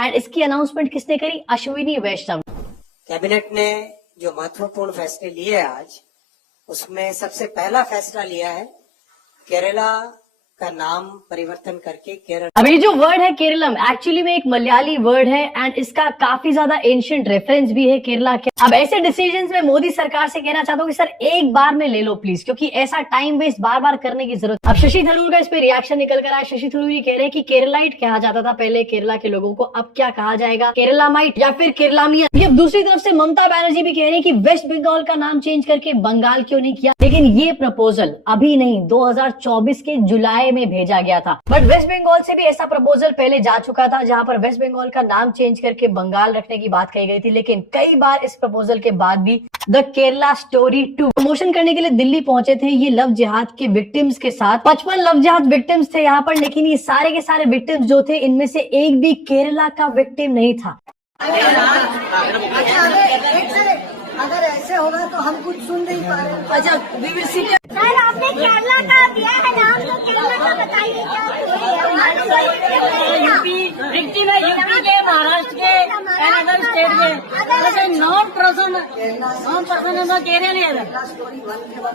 And इसकी announcement किसने करी? अश्विनी वैष्णव। कैबिनेट ने जो महत्वपूर्ण फैसले लिए आज, उसमें सबसे पहला फैसला लिया है केरला का नाम परिवर्तन करके केरल। अब ये जो वर्ड है केरलम एक्चुअली में एक मलयाली वर्ड है एंड इसका काफी ज्यादा एंशिएंट रेफरेंस भी है केरला के। अब ऐसे डिसीजंस में मोदी सरकार से कहना चाहता हूँ कि सर एक बार में ले लो प्लीज, क्योंकि ऐसा टाइम वेस्ट बार बार करने की जरूरत। अब शशि थरूर का इस पे रिएक्शन निकल कर आया। शशि थरूर ये कह रहे हैं कि केरलाइट कहा जाता था पहले केरला के लोगों को, अब क्या कहा जाएगा, केरलामाइट या फिर केरलामियन। ये दूसरी तरफ से ममता बनर्जी भी कह रहे हैं कि वेस्ट बंगाल का नाम चेंज करके बंगाल क्यों नहीं किया। लेकिन ये प्रपोजल अभी नहीं 2024 के जुलाई में भेजा गया था। बट वेस्ट बंगाल से भी ऐसा प्रपोजल पहले जा चुका था जहां पर वेस्ट बंगाल का नाम चेंज करके बंगाल रखने की बात कही गई थी। लेकिन कई बार इस प्रपोजल के बाद भी द केरला स्टोरी 2 प्रमोशन करने के लिए दिल्ली पहुंचे थे ये लव जिहाद के विक्टिम्स के साथ। 55 लव जिहाद विक्टिम्स थे यहाँ पर, लेकिन ये सारे के सारे विक्टिम्स जो थे इनमें से एक भी केरला का विक्टिम नहीं था। अगर ऐसे होगा तो हम कुछ सुन नहीं पा रहे। अच्छा सर आपने केरला का दिया है नाम, तो केरला का बताइए क्या यूपी विक्टिम है, यूपी के, महाराष्ट्र के, अदर स्टेट के। नॉट पर्सन है ना केरल है। स्टोरी 1 के बाद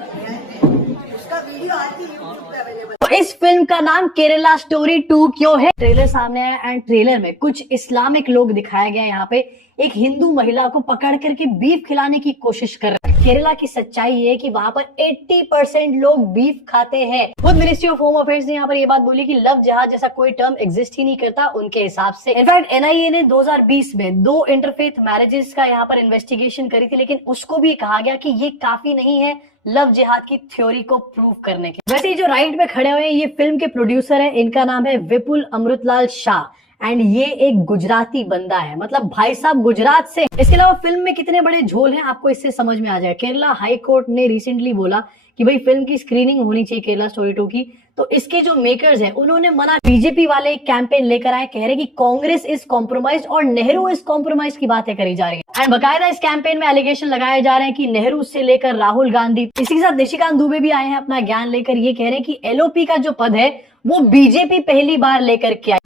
उसका वीडियो आती है यूट्यूब पे अवेलेबल। तो इस फिल्म का नाम केरला स्टोरी 2 क्यों है? ट्रेलर सामने आया एंड ट्रेलर में कुछ इस्लामिक लोग दिखाया गया। यहाँ पे एक हिंदू महिला को पकड़ करके बीफ खिलाने की कोशिश कर रहे हैं। केरला की सच्चाई ये है कि वहाँ पर 80% लोग बीफ खाते हैं। खुद मिनिस्ट्री ऑफ होम अफेयर्स ने यहाँ पर ये बात बोली कि लव जिहाद जैसा कोई टर्म एग्जिस्ट ही नहीं करता उनके हिसाब से। इनफैक्ट एनआईए ने 2020 में 2 इंटरफेथ मैरिजेस का यहाँ पर इन्वेस्टिगेशन करी थी, लेकिन उसको भी कहा गया कि ये काफी नहीं है लव जिहाद की थ्योरी को प्रूव करने के। वैसे जो राइट में खड़े हुए हैं ये फिल्म के प्रोड्यूसर हैं, इनका नाम है विपुल अमृतलाल शाह एंड ये एक गुजराती बंदा है, मतलब भाई साहब गुजरात से। इसके अलावा फिल्म में कितने बड़े झोल हैं आपको इससे समझ में आ जाए। केरला हाई कोर्ट ने रिसेंटली बोला कि भाई फिल्म की स्क्रीनिंग होनी चाहिए केरला स्टोरी 2 की, तो इसके जो मेकर्स हैं उन्होंने मना। बीजेपी वाले एक कैंपेन लेकर आए, कह रहे कि कांग्रेस इज कॉम्प्रोमाइज और नेहरू इज कॉम्प्रोमाइज की बातें करी जा रही है। एंड बकायदा इस कैंपेन में एलिगेशन लगाए जा रहे हैं कि नेहरू से लेकर राहुल गांधी, इसी के साथ निशिकांत दुबे भी आए हैं अपना ज्ञान लेकर। ये कह रहे हैं कि एलओपी का जो पद है वो बीजेपी पहली बार लेकर के आई।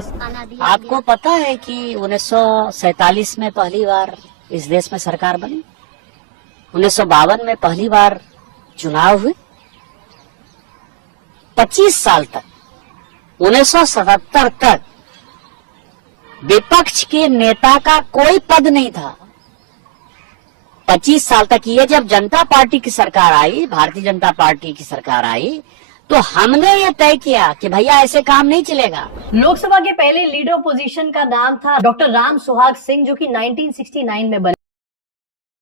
आपको पता है कि 1947 में पहली बार इस देश में सरकार बनी, 1952 में पहली बार चुनाव हुए, 25 साल तक 1977 तक विपक्ष के नेता का कोई पद नहीं था। 25 साल तक ये जब जनता पार्टी की सरकार आई, भारतीय जनता पार्टी की सरकार आई, तो हमने ये तय किया कि भैया ऐसे काम नहीं चलेगा। लोकसभा के पहले लीडर ऑपोजिशन का नाम था डॉक्टर राम सुहाग सिंह, जो कि 1969 में बने।